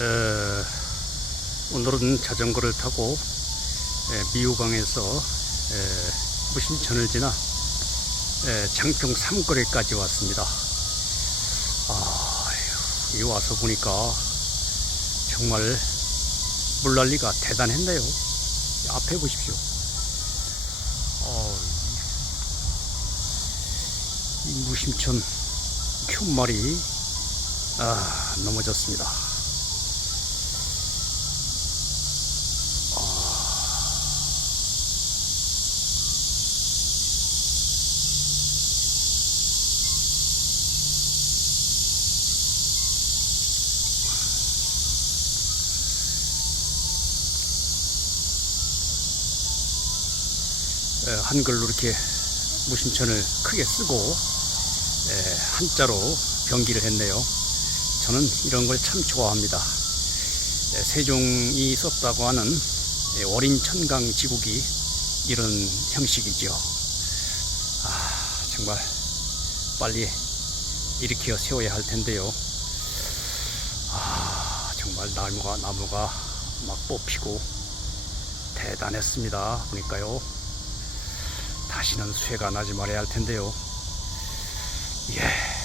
에, 오늘은 자전거를 타고 에, 미우강에서 에, 무심천을 지나 에, 장평 삼거리까지 왔습니다. 아, 이 와서 보니까 정말 물난리가 대단했네요. 이 앞에 보십시오. 어, 이 무심천 큐말이 아, 넘어졌습니다. 한글로 이렇게 무심천을 크게 쓰고 에, 한자로 병기를 했네요. 저는 이런 걸 참 좋아합니다. 에, 세종이 썼다고 하는 에, 어린 천강 지국이 이런 형식이죠. 아, 정말 빨리 일으켜 세워야 할 텐데요. 아, 정말 나무가, 나무가 막 뽑히고 대단했습니다. 보니까요. 다시는 쇠가 나지 말아야 할 텐데요. 예.